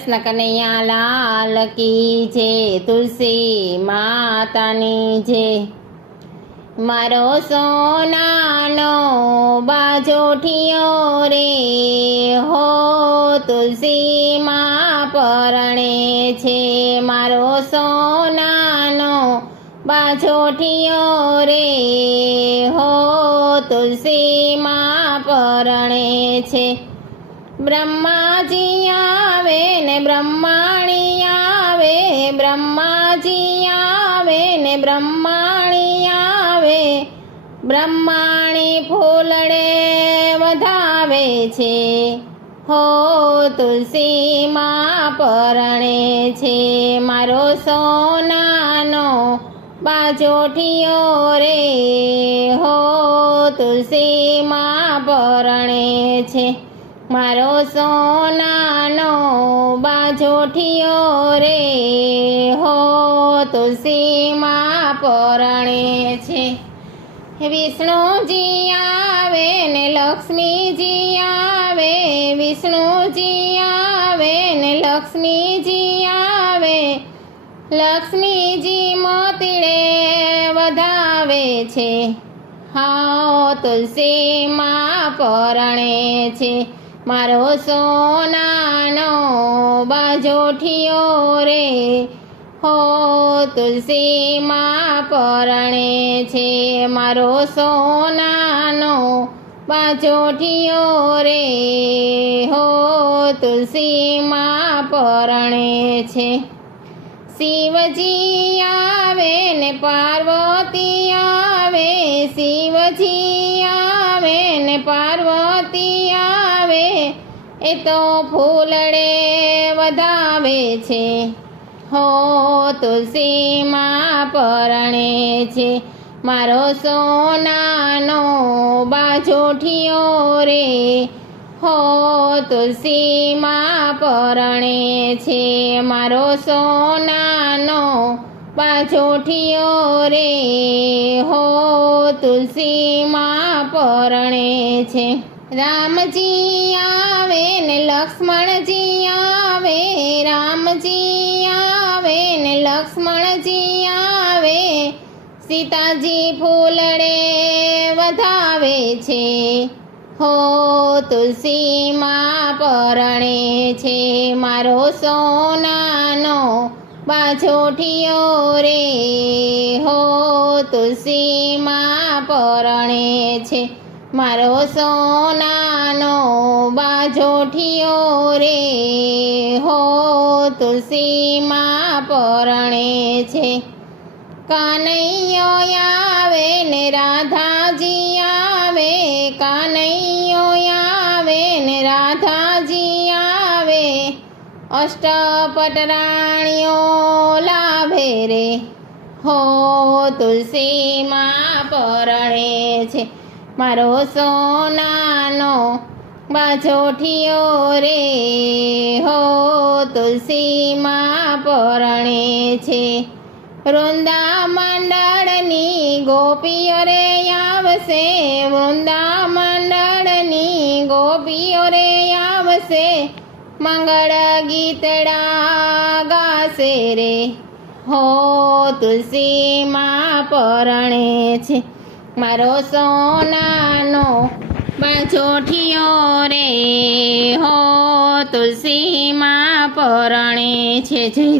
કૃષ્ણ કનૈયા લાલ કી જે, તુલસી માતાની જે. મારો સોનાનો બાજોઠિયો રે હો, તુલસી માં પરણે છે. મારો સોનાનો બાજોઠિયો રે હો, તુલસી માં પરણે છે. બ્રહ્માજી આવે ને બ્રહ્માણી આવે, બ્રહ્માજી આવે ને બ્રહ્માણી આવે. બ્રહ્માણી ફૂલડે વધાવે છે, હો તુલસીમાં પરણે છે. મારો સોનાનો બાજોઠિયો રે, હો તુલસીમાં પરણે છે. મારો સોનાનો બાજોઠિયો રે હો તુલસીમાં પરણે છે. વિષ્ણુજી આવે ને લક્ષ્મીજી આવે, વિષ્ણુજી આવે ને લક્ષ્મીજી આવે. લક્ષ્મીજી મોતીડે વધાવે છે. હા તુલસીમાં પરણે છે. મારો સોનાનો બાજોઠિયો રે. હો, તુલસીમાં પરણે છે મારો સોનાનો બાજોઠિયો રે. હો, તુલસીમાં પરણે છે. શિવજી આવે ને પાર્વતી આવે, શિવજી આવે ને પાર્વતી એ તો ફૂલડે વધાવે છે. હો તુલસી માં પરણે છે. મારો સોનાનો બાજોઠિયો રે. હો તુલસી માં પરણે છે. મારો સોનાનો બાજોઠિયો રે. હો તુલસી માં પરણે છે. રામજી આવે ને લક્ષ્મણજી આવે, રામજી આવે ને લક્ષ્મણજી આવે. સીતાજી ફૂલડે વધાવે છે, હો તુલસીમાં પરણે છે. મારો સોનાનો બાજોઠિયો રે, હો તુલસીમાં પરણે છે. મારો સોનાનો બાજોઠિયો રે. હો, તુલસીમાં પરણે છે. કાનૈયો આવે ને રાધાજી આવે. કાનૈયો આવે ને રાધાજી આવે. અષ્ટપટરાણીઓ લાભે રે. હો, તુલસીમાં પરણે છે. મારો સોનાનો બાછોઠિયો રે હો તુલસી માં પરણે છે. વૃંદા મંડળની ગોપીઓ રે આવશે, વૃંદા મંડળની ગોપીઓ રે આવશે, મંગળ ગીતડા ગાશે રે. હો તુલસી માં પરણે છે. મારો સોનાનો બાજોઠિયો રે હો તુલસીમાં પરણે છે જય